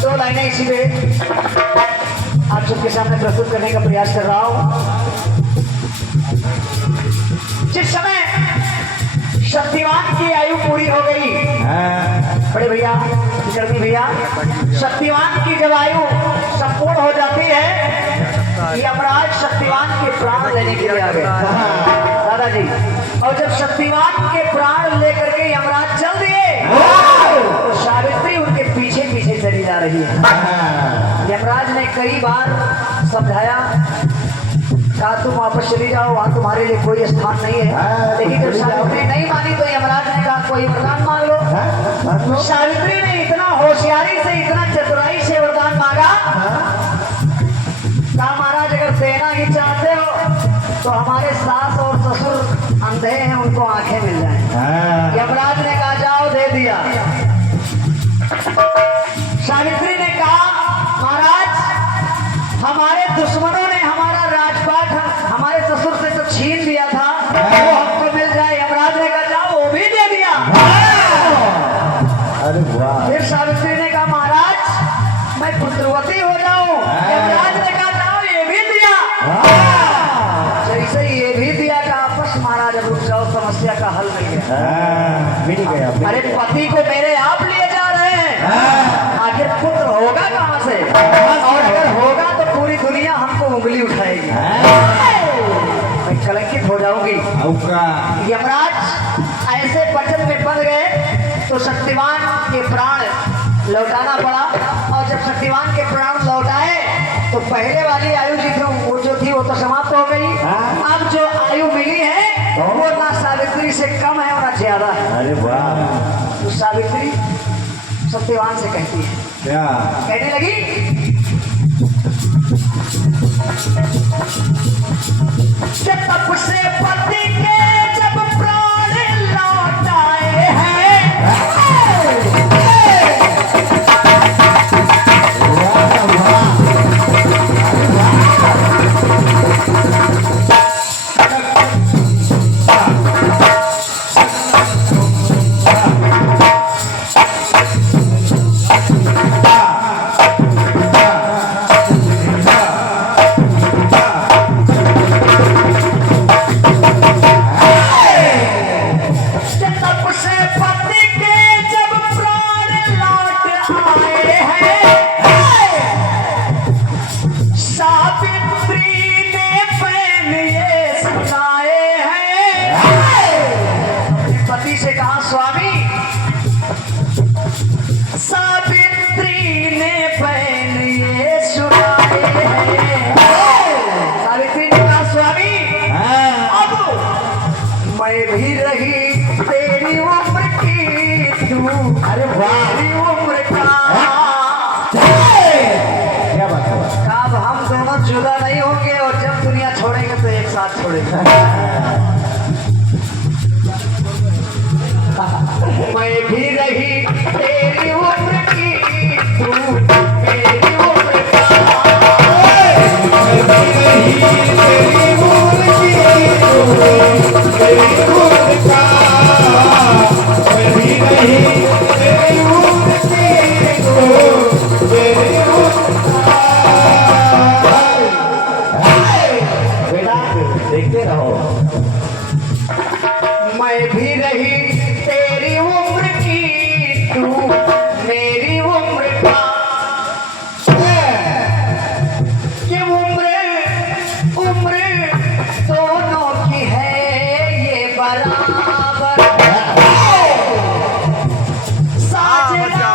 दो लाइनें इसी पे आप सबके सामने प्रस्तुत करने का प्रयास कर रहा हूं। जिस समय शक्तिवान की आयु पूरी हो गई, बड़े भैया विक्रमी भैया, शक्तिवान की जब आयु संपूर्ण हो जाती है, यमराज शक्तिवान के प्राण लेने के लिए आ गए दादाजी। और जब शक्तिवान के प्राण लेकर के यमराज चल दिए तो सावित्री उनके पीछे पीछे चली जा रही है। यमराज ने कई बार समझाया, कहा तुम वापस चली जाओ, वहां तुम्हारे लिए कोई स्थान नहीं है। लेकिन जब सावित्री नहीं मानी तो यमराज ने कहा कोई वरदान मांग लो। सावित्री ने इतना होशियारी से, इतना चतुराई से वरदान मांगा, कहा महाराज अगर देना ही चाहते हो तो हमारे सास और ससुर अंधे हैं, उनको आंखें मिल जाएं। यमराज ने कहा जाओ, दे दिया। सावित्री ने कहा महाराज हमारे दुश्मनों ने हमारा राजपाट हमारे ससुर से तो छीन लिया था, वो हमको मिल जाए। यमराज ने कहा जाओ, वो भी दे दिया। अरे वाह। फिर सावित्री ने कहा महाराज मैं पुत्रवती हो जाऊं। यमराज ने कहा जाओ, ये भी दिया। जैसे ये भी दिया का आपस महाराज अब रुक जाओ, समस्या का हल मिल गया। मिल गया। अरे पति को मेरे आप लिए जा रहे हैं, आखिर पुत्र होगा कहां से? और अगर होगा तो पूरी दुनिया हमको उंगली उठाएगी, मैं कलंकित हो जाऊंगी। यमराज ऐसे वचन में बंध गए तो शक्तिवान के प्राण लौटाना पड़ा। और जब शक्तिवान के प्राण लौटाए तो पहले वाली आयु जो थी वो तो समाप्त हो गई। अब जो आयु मिली है वो ना सावित्री से कम है और ना ज्यादा है। अरे वाह। तो सावित्री सत्यवान से कहती है, क्या कहने लगी, तब से पति के जब प्राण लौटाए हैं, छोड़ेंगे तो एक साथ छोड़ेंगे। मैं भी रही तेरी उम्र की, तू मेरी उम्र का। मैं भी रही तेरी उम्र की, तू मेरी उम्र का। मैं भी रही तेरी उम्र की, तू मेरी उम्र का। बेटा देखते रहो। मैं भी रही तेरी उम्र की, तू मेरी उम्र का। ये उम्र उम्र दोनों की है ये बराबर। साजना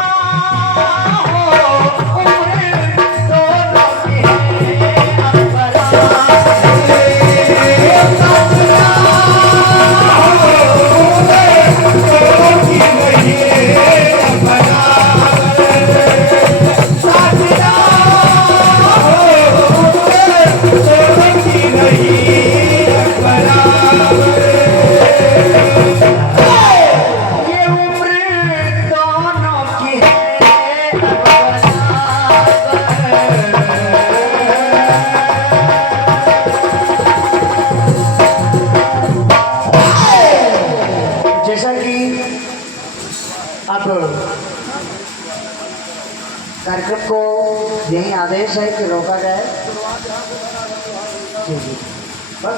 हो उम्र दोनों की है बराबर। अब कार्यक्रम को यही आदेश है कि रोका जाए। जी जी बस।